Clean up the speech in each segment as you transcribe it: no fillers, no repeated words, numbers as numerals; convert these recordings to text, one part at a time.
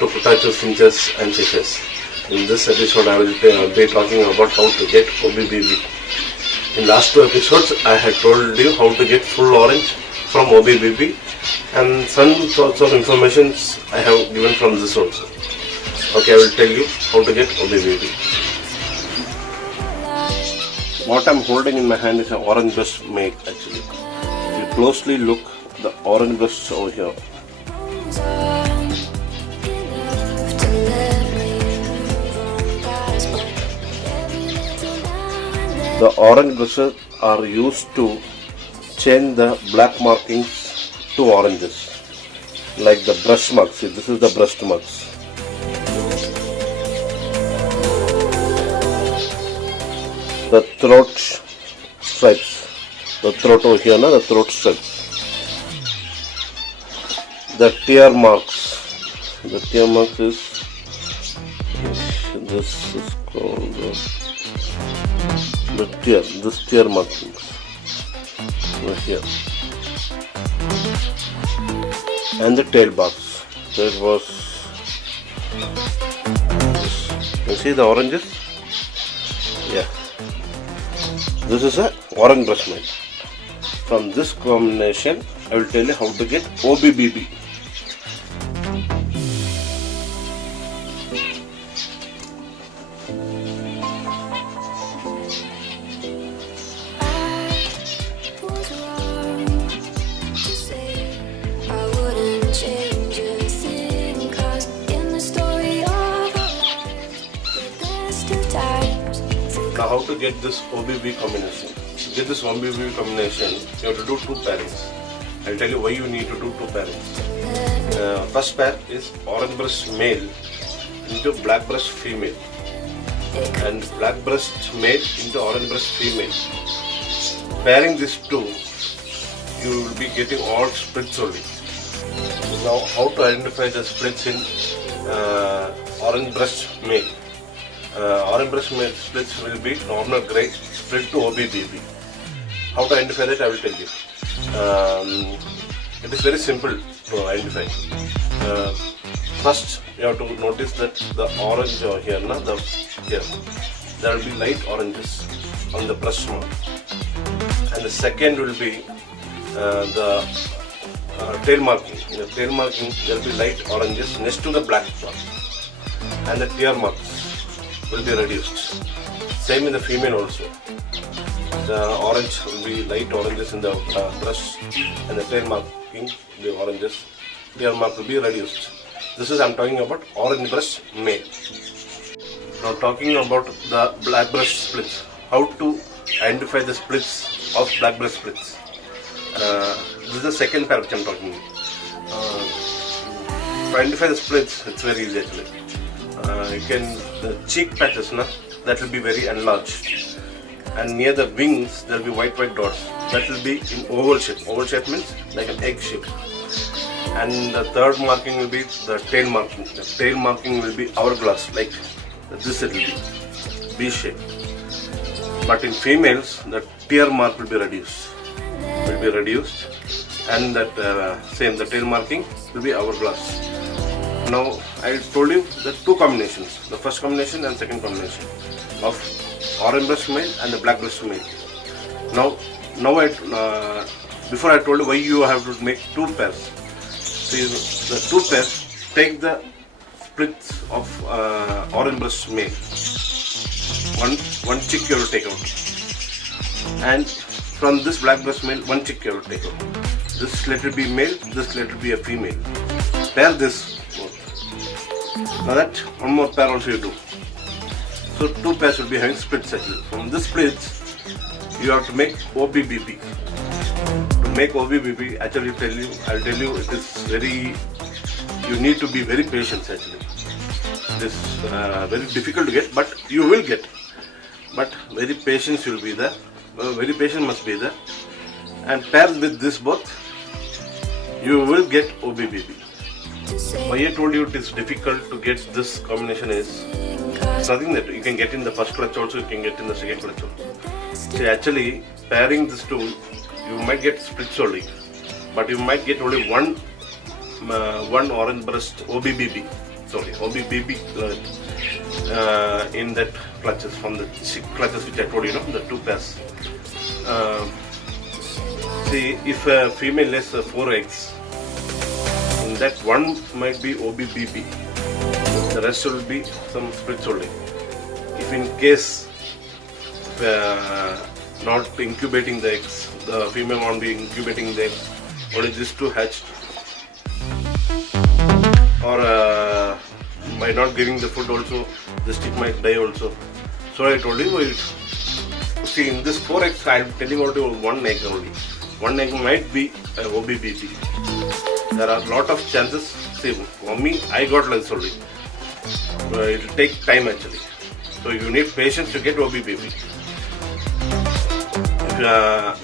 to Potato Finches and Fishes. In this episode, I will be talking about how to get OBBB. In last two episodes, I had told you how to get full orange from OBBB, and some sorts of information I have given from this also. Okay, I will tell you how to get OBBB. What I am holding in my hand is an orange brush male actually. If you closely look, the orange brush over here. The orange brushes are used to change the black markings to oranges, like the brush marks. See, this is the brush marks. The throat stripes, the throat over here, the throat stripes. The tear marks. The tear marks is this is called the tear. This tear markings over here, and the tail bars. There was. You see the oranges? Yeah. This is a orange brush male. From this combination, I will tell you how to get OBBB. Now how to get this OBBB combination. To get this OBBB combination, you have to do two pairings. I will tell you why you need to do two pairings. First pair is orange brush male into black brush female, and black brush male into orange brush female. Pairing these two, you will be getting all splits only. Now how to identify the splits in orange brush male. Orange brush male splits will be normal gray split to OBBB. How to identify that I will tell you. It is very simple to identify. First you have to notice that the orange over here, here there will be light oranges on the brush mark, and the second will be the tail marking. In the tail marking there will be light oranges next to the black mark, and the tear marks will be reduced. Same in the female also. The orange will be light oranges in the brush, and the tail marking will be oranges. Tear mark will be reduced. This is I am talking about orange brush male. Now talking about the black brush splits. How to identify the splits of black brush splits. This is the second pair which I am talking about. To identify the splits, it's very easy actually. You can, the cheek patches, that will be very enlarged, and near the wings there will be white dots. That will be in oval shape. Oval shape means like an egg shape. And the third marking will be the tail marking. The tail marking will be hourglass, like this it will be B shape. But in females, the tear mark will be reduced. And that same, the tail marking will be hourglass. Now I told you the two combinations, the first combination and second combination of orange brush male and the black brush male. Now before I told you why you have to make two pairs. See, the two pairs, take the splits of orange brush male. One chick you have to take out, and from this black brush male, one chick you have to take out. This let it be male, this let it be a female. Pair this. Now that one more pair also you do. So two pairs will be having splits actually. From this splits, you have to make OBBB. To make OBBB, actually I'll tell you it is very, you need to be very patient actually. It is very difficult to get, but you will get. But very patience will be there. Very patient must be there. And pairs with this both, you will get OBBB. Why I told you it is difficult to get this combination is nothing that you can get in the first clutch also, you can get in the second clutch also. See, actually pairing these two, you might get splits only, but you might get only one orange breast OBBB sorry, OBBB in that clutches, from the 6 clutches which I told you, the 2 pairs. See, if a female lays 4 eggs, in that one might be OBBB, the rest will be some splits only. If in case not incubating the eggs, the female won't be incubating the eggs, only these 2 hatched, or by not giving the food also, the stick might die also. So I told you, see, in this 4 eggs, I am telling only 1 egg only. 1 egg might be OBBB. There are a lot of chances. See, for me, I got like this only. It will take time actually. So you need patience to get OBBB.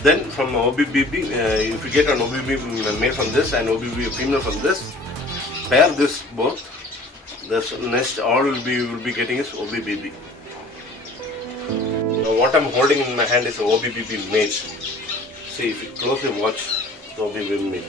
Then from OBBB, if you get an OBBB male from this and OBBB female from this, pair this both. The next all will be getting is OBBB. Now what I'm holding in my hand is OBBB male. See, if you closely watch the OBBB male.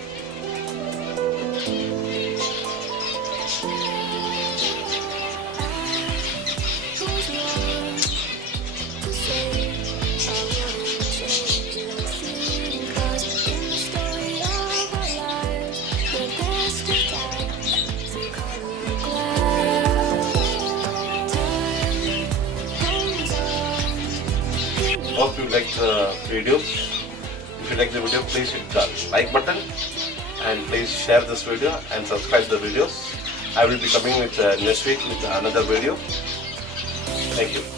Hope you like the video. If you like the video, please hit the like button and please share this video and subscribe the videos. I will be coming with next week with another video. Thank you.